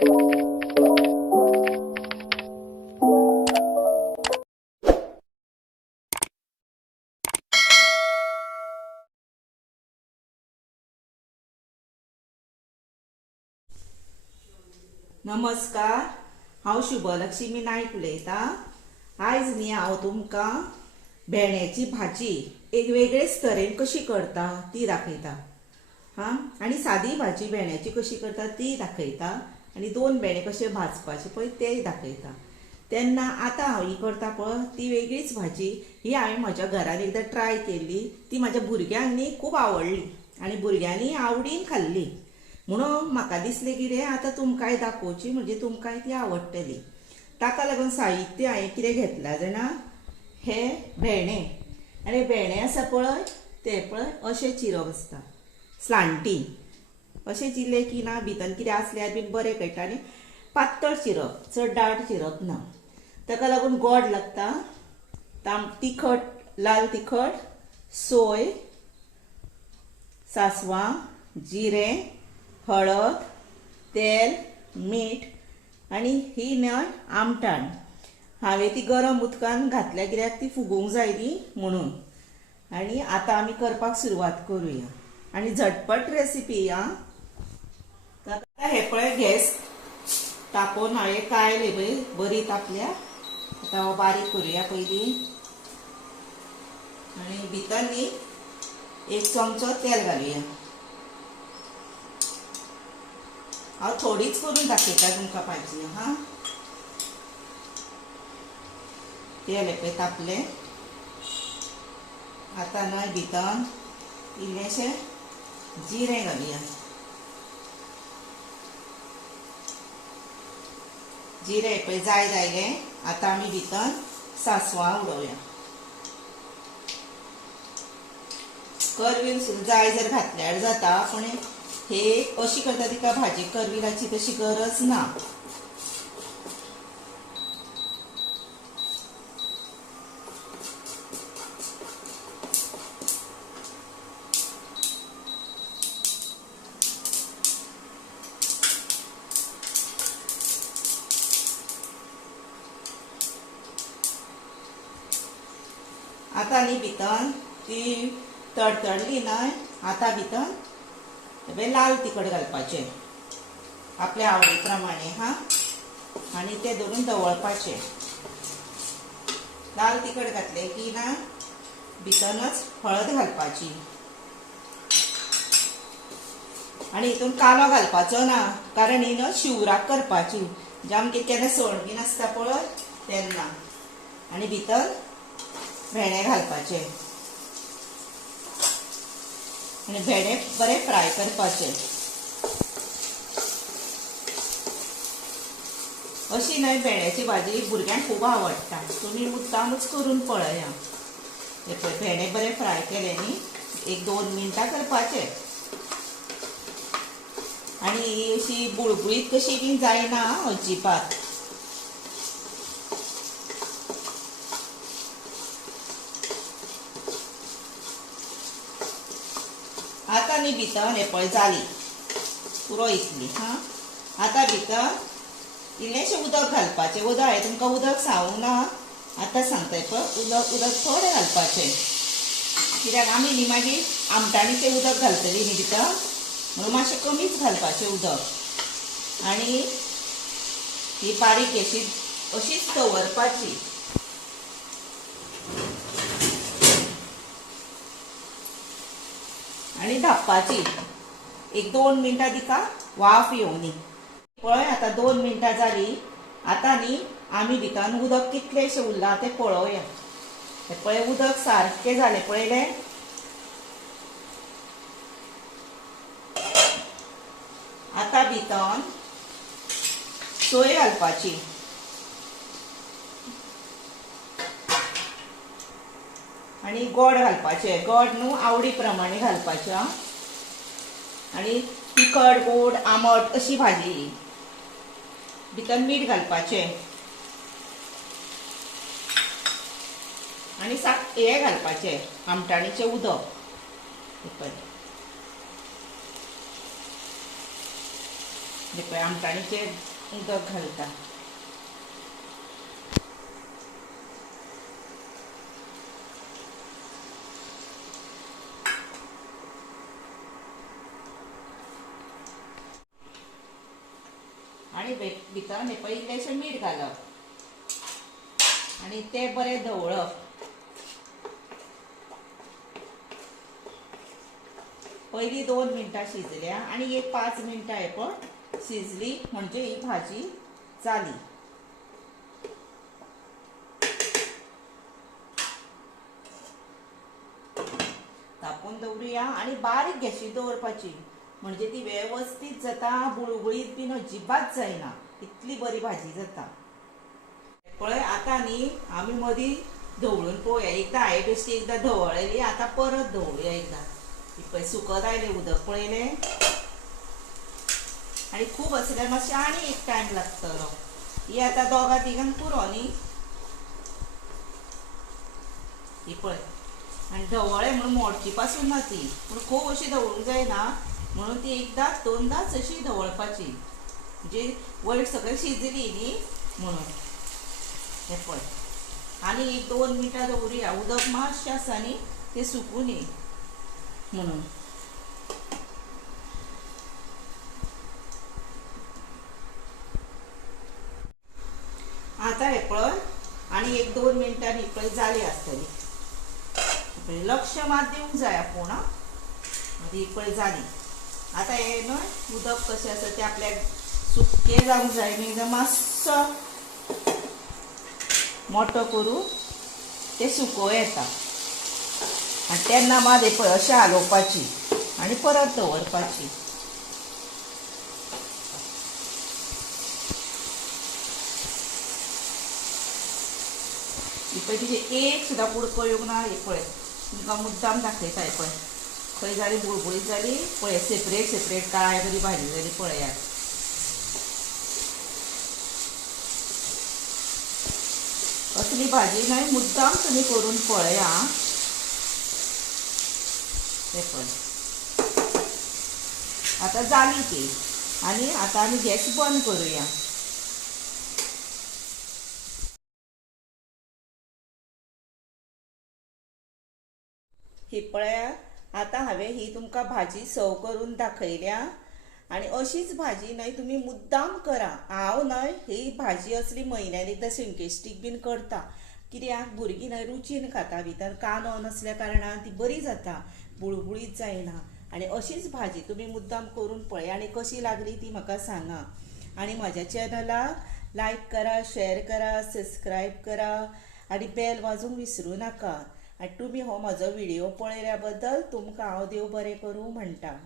नमस्कार, हांव शुभलक्ष्मी नायक उलयतां। आयज न्ही हांव तुमकां भेंड्याची भाजी एक वेगळेच तरेन कशी करता ती दाखयता। आनी सादी भाजी भेंड्याची कशी करता ती दाखयता आनी दोन भेंडे कशे भाजपाचे पळय तेय दाखयता। तेन्ना आतां हांव ही करता पळय ती वेगळीच भाजी। ही हांवें म्हज्या घरान एकदां ट्राय केल्ली, ती म्हाज्या भुरग्यांक न्ही खूब आवडली आनी भुरग्यांनी आवडीन खाल्ली। म्हणून म्हाका दिसलें कितें आतां तुमकांय दाखोवची, म्हणजे तुमकांय ती आवडटली। ताका लागून साहित्य हांवें कितें घेतलां जाणा, हे भेंडे आनी भेंडे आसा पळय ते पळय अशें चिरप आसता, स्लांटी अशें चिरले की ना भितर कितें आसल्यार बीन बरें कळटा आनी पातळ चिरप, चड दाट चिरप ना। ताका लागून गोड लागता, तिखट, लाल तिखट, सोय, सासवां, जिरें, हळद, तेल, मीठ आनी ही नळ आमटाण। हांवें ती गरम उदकान घातल्या कित्याक ती फुगोवंक जाय न्ही म्हणून। आनी आतां आमी करपाक सुरवात करुया आनी झटपट रेसिपी। हे पळय गॅस तापोवन हांवें कायले पळय, बरी तापल्या। आतां हांव बारीक करुया पयलीं आनी भितर न्ही एक चमचो तेल घालुया। हांव थोडीच करून दाखयता तुमकां भाजी। तेल पळय तापलें, आतां न्हय भितर इल्लेशें जिरें घालुया। जिरें पळय जाय जायलें, आतां आमी भितर सासवां उडोवया। करवील सुद्दां जाय जर घातल्यार जाता, पूण हे अशी करता तिका भाजी करविलाची तशी गरज ना। आतां न्ही भितर ती तडतडली न्हय, आतां भितर लाल तिखट घालपाचें आपल्या आवडी प्रमाणे आनी ते धरून दवळपाचें। लाल तिखट घातलें की ना भितरच हळद घालपाची आनी हितून कालो घालपाचो ना, कारण ही न्हय शिवराक करपाची, जे आमगे केन्ना सण बीन आसता पळय तेन्ना। आनी भितर भेंडे घालपाचे आनी भेंडे बरे फ्राय करपाचे। अशी न्हय भेंड्याची भाजी भुरग्यांक खूब आवडटा, तुमी मुद्दामूच करून पळया। हे पळय भेंडे बरे फ्राय केले न्ही, एक 2 मिनटां करपाचे आनी अशी बुळबुळीत कशी बी जायना अजिबात। आतां न्ही भितर हे पळय जाली पुरो इतली। आतां भितर इल्लेशें उदक घालपाचें। उदक हांवें तुमकां उदक सांगूंक ना, आतां सांगताय पळय उदक थोडें घालपाचें, कित्याक आमी न्ही मागीर आमटाणीचें उदक घालतलीं न्ही भितर, म्हणून मातशें कमीच घालपाचें उदक। आनी ही बारीक अशीच दवरपाची। आनी धापपाची एक 2 मिनटां तिका वाफ येवनी। पळय आतां 2 मिनटां जाली। आतां न्ही आमी भितर उदक कितलेशें उरलां तें पळोवया। हे पळय उदक सारकें जालें पळयलें। आतां भितर सोय घालपाची आनी गोड घालपाचें। गोड न्हू आवडी प्रमाणे घालपाचें आनी तिखट गोड आमट अशी भाजी। भितर मीठ घालपाचें आनी हे घालपाचें आमटाणीचें उदक। हे पळय आमटाणीचे उदक घालता. आणि भितर हे पळय इल्लेशें मीठ घालप आणि ते बरें धवळप. पहिली 2 मिनटां शिजल्या आणि एक 5 मिनटां हे पण शिजली म्हणजे ही भाजी जाली. तापोवन दवरुया आणि बारीक गॅसीर दवरपाची म्हणजे ती वेवस्थीत जाता, बुळबुळीत बीन अजिबात जायना, इतली बरी भाजी जाता. पळय आतां न्ही आमी मदीं धवळून पळोवया. एकदां हांवें बेश्टी एकदां धवळयली, आतां परत धवळुया एकदां. पळय सुकत आयलें उदक पळयलें आणि खूब आसल्यार मातशें आनी एक टायम लागतलो. ही आतां दोगां तिगांक पुरो न्ही. ही पळय आनी धवळ्ळें म्हणून मोडची पासून ना ती, पूण खूब अशी धवळूंक जायना म्हणून ती एकदांच 2दांच अशी धवळपाची म्हणजे वयर सकयल शिजली न्ही म्हणून. हे पळय आनी एक 2 मिनटां दवरुया. उदक मातशें आसा न्ही तें सुकूं न्ही म्हणून. आतां हे पळय आनी एक 2 मिनटां ही पळय जाली आसतली. लक्ष मात दिवंक जाय आपूण. ही पळय जाली. आतां हे न्हय उदक कशें आसा तें आपल्याक सुकें जावंक जाय न्ही, जाल्यार मातसो मोठो करून तें सुकोवं येता आनी तेन्ना मात हे पळय अशें हालोवपाची आनी परत दवरपाची. ही पळय तिजे एक सुद्दां कुडको येवंक ना. हे पळय तुमकां मुद्दाम दाखयता. हे पळय खंय जाली बुळबुळीत जाली पळय. सेपरेट सेपरेट काय बरी भाजी जाली पळयात. असली भाजी न्हय मुद्दाम तुमी करून पळया. हे पळय आतां जाली ती आनी आतां आमी गॅस बंद करुया. ही पळयात आतां हांवें ही तुमकां भाजी सर्व करून दाखयल्या. आनी अशीच भाजी न्हय तुमी मुद्दाम करा. हांव न्हय ही भाजी असली म्हयन्यान एकदां संकश्टीक बीन करता. कित्याक भुरगीं न्हय रुचीन खाता. भितर कांदो नसल्या कारणान ती बरी जाता, बुळबुळीत जायना. आनी अशीच भाजी तुमी मुद्दाम करून पळया आनी कशी लागली ती म्हाका सांगा. आनी म्हाज्या चॅनलाक लायक करा, शेअर करा, सबस्क्रायब करा आनी बेल वाजोवंक विसरूं नाका. आनी तुमी हो म्हजो व्हिडिओ पळयल्या बद्दल तुमकां हांव देव बरें करूं म्हणटा.